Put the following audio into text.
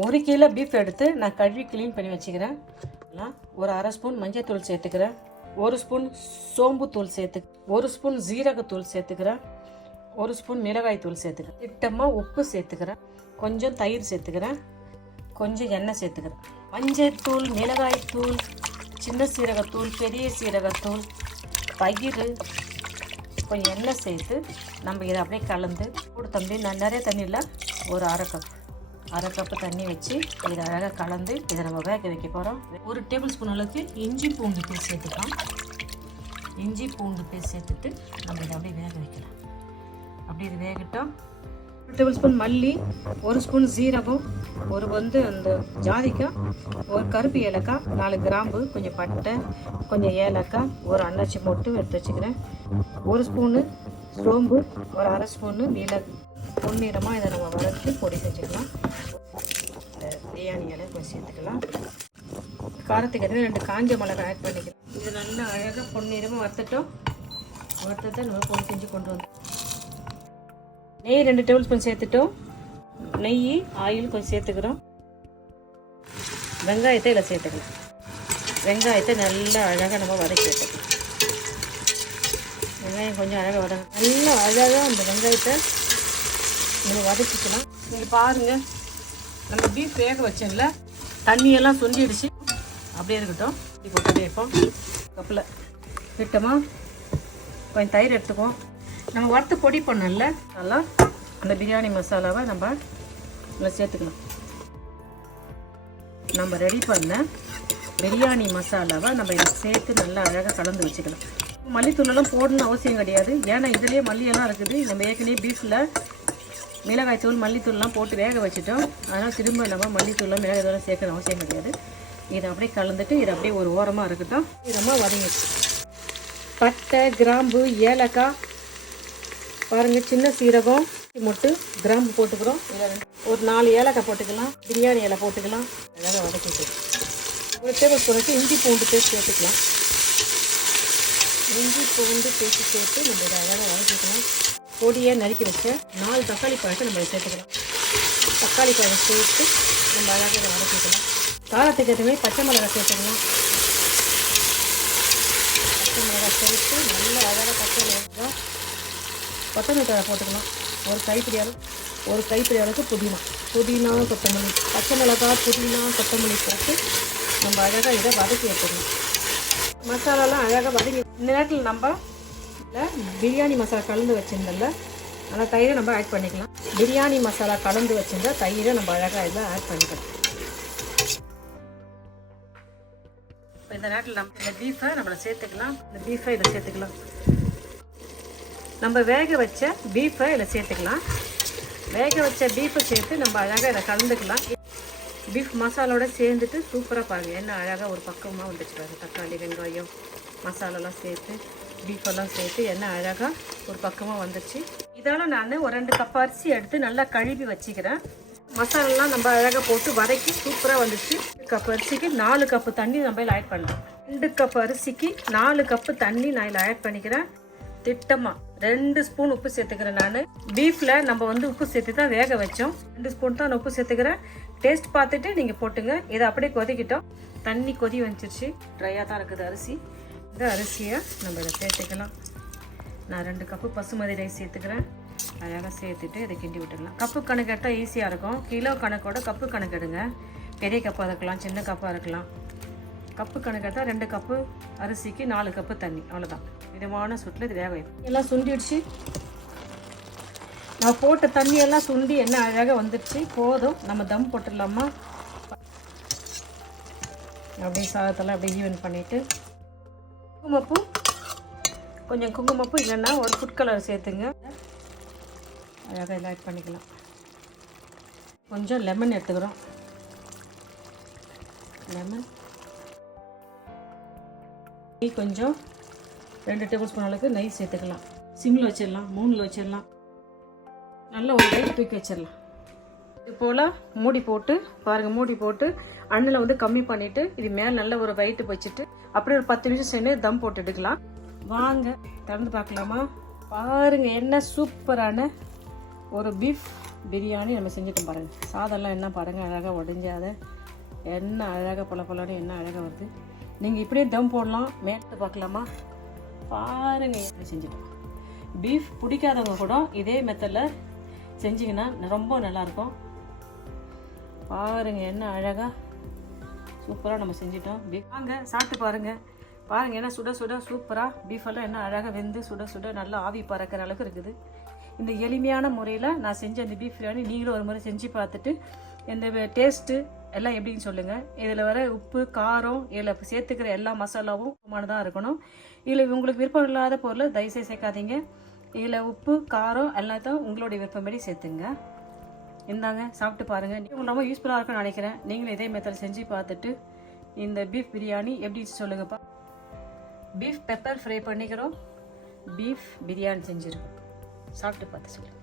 1 kilo beef எடுத்து நான் கழுவி க்ளீன் பண்ணி வச்சுக்கிறேன். ஒரு அரை ஸ்பூன் மஞ்சள் தூள் சேர்த்துக்கிறேன். 1 ஸ்பூன் சோம்பு தூள் சேர்த்துக்கிறேன். 1 ஸ்பூன் ஜீரகத்தூள் சேர்த்துக்கிறேன். 1 ஸ்பூன் மிளகாய் தூள் சேர்த்துக்கிறேன். திட்டமாக உப்பு சேர்த்துக்கிறேன். கொஞ்சம் தயிர் சேர்த்துக்கிறேன். கொஞ்சம் எண்ணெய் சேர்த்துக்கிறேன். மஞ்சள் தூள், மிளகாய் தூள், சின்ன சீரகத்தூள், பெரிய சீரகத்தூள், தயிர், கொஞ்சம் எண்ணெய் சேர்த்து நம்ம இதை அப்படியே கலந்து போட்டு தம்பி. நான் நிறைய தண்ணியில் ஒரு அரை கப்பு தண்ணி வச்சு இதை அழகாக கலந்து இதை நம்ம வேக வைக்க போகிறோம். 1 டேபிள் ஸ்பூன் அளவுக்கு இஞ்சி பூண்டு பேஸ்ட் சேர்த்துக்கலாம். இஞ்சி பூண்டு பேஸ்ட் சேர்த்துட்டு நம்ம இதை அப்படியே வேக வைக்கலாம். அப்படியே இது வேகட்டும். 1 டேபிள் ஸ்பூன் மல்லி, 1 ஸ்பூன் ஜீரகம், ஒரு அந்த ஜாதிக்காய், ஒரு கருப்பு ஏலக்காய், 4 கிராம்பு, கொஞ்சம் பட்டை, கொஞ்சம் ஏலக்காய், ஒரு அன்னாச்சி மொட்டு எடுத்து வச்சுக்கிறேன். 1 ஸ்பூனு சோம்பு, ஒரு அரை ஸ்பூனு மிளகு. பொன்னிறமாக இதை நம்ம வறுத்து பொடி செஞ்சுக்கலாம். பிரியாணி இலை கொஞ்சம் சேர்த்துக்கலாம். காரத்துக்கு எதுவும் 2 காஞ்ச மிளகாய் ஆட் பண்ணிக்கலாம். இது நல்லா அழகாக பொன்னிறமாக வறுத்துட்டு நம்ம பொடி செஞ்சு கொண்டு வந்து நெய் 2 டேபிள் ஸ்பூன் சேர்த்துட்டோம். நெய், ஆயில் கொஞ்சம் சேர்த்துக்கிறோம். வெங்காயத்தை இதில் சேர்த்துக்கலாம். வெங்காயத்தை நல்லா அழகாக நம்ம வதக்கி வைக்கலாம். வெங்காயம் கொஞ்சம் அழகாக நல்லா அழகாக அந்த வெங்காயத்தை நம்ம வதக்கிக்கலாம். நீங்கள் பாருங்கள், நம்ம பீஃப் வேக வச்சோம்ல, தண்ணியெல்லாம் சுண்டிடுச்சு. அப்படியே இருக்கட்டும். இப்படி போட்டு வைப்போம். கப்பில் விட்டோமா கொஞ்சம் தயிர் எடுத்துக்குவோம். நம்ம வறுத்து பொடி பண்ணல, நல்லா அந்த பிரியாணி மசாலாவை நம்ம இதில் சேர்த்துக்கலாம். நம்ம ரெடி பண்ண பிரியாணி மசாலாவை நம்ம இதை சேர்த்து நல்லா அழகாக கலந்து வச்சுக்கலாம். மல்லித்தூளெல்லாம் போடணும்னு அவசியம் கிடையாது. ஏன்னா இதுலேயே மல்லியெல்லாம் இருக்குது. நம்ம ஏற்கனவே பீஃபில் மிளகாய் தூள், மல்லித்தூள்லாம் போட்டு வேக வச்சுட்டோம். அதனால் திரும்ப நம்ம மல்லித்தூள்லாம் மிளகாய் தூள்லாம் சேர்க்கணும் அவசியம் கிடையாது. இதை அப்படியே கலந்துட்டு இதை அப்படியே ஒரு ஓரமாக இருக்கட்டும். ஈரமாக வதங்கிடுச்சு. பட்டை, கிராம்பு, ஏலக்காய், பாருங்கள், சின்ன சீரகம், மொட்டு, கிராம்பு போட்டுக்கிறோம். இதில் ஒரு 4 ஏலக்காய் போட்டுக்கலாம். பிரியாணி இலை போட்டுக்கலாம். அழகாக வதக்கிட்டு 1 டேபிள் ஸ்பூனுக்கு இஞ்சி பூண்டு பேஸ்ட் சேர்த்துக்கலாம். இஞ்சி பூண்டு பேஸ்ட் சேர்த்து நம்ம இதை அழகாக வதக்கிக்கலாம். பொடியை நறுக்கி வச்ச 4 தக்காளி பழத்தை நம்ம சேர்த்துக்கலாம். தக்காளி பழம் சேர்த்து நம்ம அழகாக இதை வதக்கிக்கலாம். காரத்துக்கு எதுவுமே பச்சை மிளகாய் சேர்த்துக்கலாம். பச்சை மிளகாய் சேர்த்து நல்லா அழகாக பச்சை மிளகாய், கொத்தமல்லி தழை போட்டுக்கலாம். ஒரு கைப்பிடி அளவுக்கு புதினா, கொத்தமல்லி, பச்சை மிளகாய், புதினா, கொத்தமல்லி போட்டு நம்ம அழகாக இதை வதக்கி எடுத்துக்கலாம். மசாலாலாம் அழகாக வதக்கி இந்த நேரத்தில் நம்ம பிரியாணி மசாலா கலந்து வச்சுருந்தல அந்த தயிரை நம்ம ஆட் பண்ணிக்கலாம். பிரியாணி மசாலா கலந்து வச்சுருந்த தயிரை நம்ம அழகாக இதில் ஆட் பண்ணிக்கலாம். இப்போ இந்த நேரத்தில் நம்ம இந்த பீஃபை நம்மளை சேர்த்துக்கலாம். இந்த பீஃபை இதில் சேர்த்துக்கலாம். நம்ம வேக வச்ச பீஃபை இதில் சேர்த்துக்கலாம். வேக வச்ச பீஃபை சேர்த்து நம்ம அழகாக இதை கலந்துக்கலாம். பீஃப் மசாலோட சேர்ந்துட்டு சூப்பராக பாருங்கள் என்ன அழகாக ஒரு பக்கமாக வந்துச்சு பாருங்கள். தக்காளி, வெங்காயம், மசாலாலாம் சேர்த்து, பீஃபெல்லாம் சேர்த்து என்ன அழகாக ஒரு பக்கமாக வந்துடுச்சு. இதால் நான் ஒரு 2 கப் அரிசி எடுத்து நல்லா கழுவி வச்சுக்கிறேன். மசாலாலாம் நம்ம அழகாக போட்டு வதக்கி சூப்பராக வந்துடுச்சு. 2 கப் அரிசிக்கு 4 கப்பு தண்ணி நம்ம இதில் ஆட் பண்ணலாம். 2 கப் அரிசிக்கு 4 கப்பு தண்ணி நான் இதில் ஆட் பண்ணிக்கிறேன். திட்டமாக 2 ஸ்பூன் உப்பு சேர்த்துக்கிறேன். நான் பீஃபில் நம்ம உப்பு சேர்த்து தான் வேக வச்சோம். 2 ஸ்பூன் தான் நான் உப்பு சேர்த்துக்கிறேன். டேஸ்ட் பார்த்துட்டு நீங்கள் போட்டுங்க. இதை அப்படியே கொதிக்கிட்டோம். தண்ணி கொதி வந்துருச்சு. ட்ரையாக தான் இருக்குது அரிசி. இந்த அரிசியை நம்ம இதை சேர்த்துக்கலாம். நான் 2 கப்பு பசுமதி ரைஸ் சேர்த்துக்கிறேன். அழகாக சேர்த்துட்டு இதை கிண்டி விட்டுக்கலாம். கப்பு கணக்கு எடுத்தால் ஈஸியாக இருக்கும். கிலோ கணக்கோட கப்பு கணக்கு எடுங்க. பெரிய கப்பாக இருக்கலாம், சின்ன கப்பாக இருக்கலாம். கப்பு கணக்கு எடுத்தால் 2 கப்பு அரிசிக்கு 4 கப்பு தண்ணி, அவ்வளோதான். மிதமான சுட்டில் இது வேக வைப்போம். எல்லாம் சுண்டிடுச்சு. நான் போட்ட தண்ணியெல்லாம் சுண்டி என்ன அழகாக வந்துடுச்சு. போதும், நம்ம தம் போட்டுடலாமா. அப்படியே சாதத்தெல்லாம் அப்படியே ஈவன் பண்ணிவிட்டு குங்குமப்பூ, கொஞ்சம் குங்குமப்பூ இல்லைன்னா ஒரு ஃபுட் கலர் சேர்த்துங்க. அழகாக எல்லாம் ஆட் பண்ணிக்கலாம். கொஞ்சம் லெமன் எடுத்துக்கிறோம். லெமன், நெய் கொஞ்சம் 2 டேபிள் ஸ்பூன் அளவுக்கு நெய் சேர்த்துக்கலாம். சிம்மில் வச்சிடலாம், 3ல் வச்சிடலாம். நல்லா ஒரு லைட் தூக்கி வச்சிடலாம். இது போல் மூடி போட்டு பாருங்கள். மூடி போட்டு அண்ணில் கம்மி பண்ணிவிட்டு இது மேலே நல்ல ஒரு வெயிட்டு வச்சுட்டு அப்படியே ஒரு 10 நிமிஷம் சேர்ந்து தம் போட்டு எடுக்கலாம். வாங்க திறந்து பார்க்கலாமா. பாருங்கள் என்ன சூப்பரான ஒரு பீஃப் பிரியாணி நம்ம செஞ்சுட்டோம் பாருங்கள். சாதம்லாம் என்ன பாருங்கள் அழகாக உடஞ்சாத என்ன அழகாக பொலன்னு என்ன அழகாக வருது. நீங்கள் இப்படியே தம் போடலாம். மேட்டு பார்க்கலாமா பாருங்கள் செஞ்சுட்டோம். பீஃப் பிடிக்காதவங்க கூட இதே மெத்தடில் செஞ்சிங்கன்னா ரொம்ப நல்லாயிருக்கும். பாருங்கள் என்ன அழகாக சூப்பராக நம்ம செஞ்சிட்டோம். பீஃப் வாங்க சாப்பிட்டு பாருங்கள். பாருங்கள் என்ன சுட சுட சூப்பராக பீஃபெல்லாம் என்ன அழகாக வெந்து சுட சுட நல்லா ஆவி பறக்கிற அளவுக்கு இருக்குது. இந்த எளிமையான முறையில் நான் செஞ்ச இந்த பீஃப் பிரியாணி நீங்களும் ஒரு முறை செஞ்சு பார்த்துட்டு இந்த டேஸ்ட்டு எல்லாம் எப்படின்னு சொல்லுங்கள். இதில் வர உப்பு காரம் இதில் சேர்த்துக்கிற எல்லா மசாலாவும் தான் இருக்கணும். இதில் உங்களுக்கு விருப்பம் இல்லாத பொருளை தயவுசெய்து சேர்க்காதீங்க. இதில் உப்பு காரம் எல்லாத்தையும் உங்களுடைய விருப்பப்படி சேர்த்துங்க. இந்தாங்க சாப்பிட்டு பாருங்கள். உங்களுக்கு ரொம்ப யூஸ்ஃபுல்லாக இருக்குன்னு நினைக்கிறேன். நீங்களும் இதே மெத்தட் செஞ்சு பார்த்துட்டு இந்த பீஃப் பிரியாணி எப்படின்னு சொல்லுங்கப்பா. பீஃப் பெப்பர் ஃப்ரை பண்ணிக்கிறோம். பீஃப் பிரியாணி செஞ்சுருக்கோம். சாப்பிட்டு பார்த்து சொல்லுங்கள்.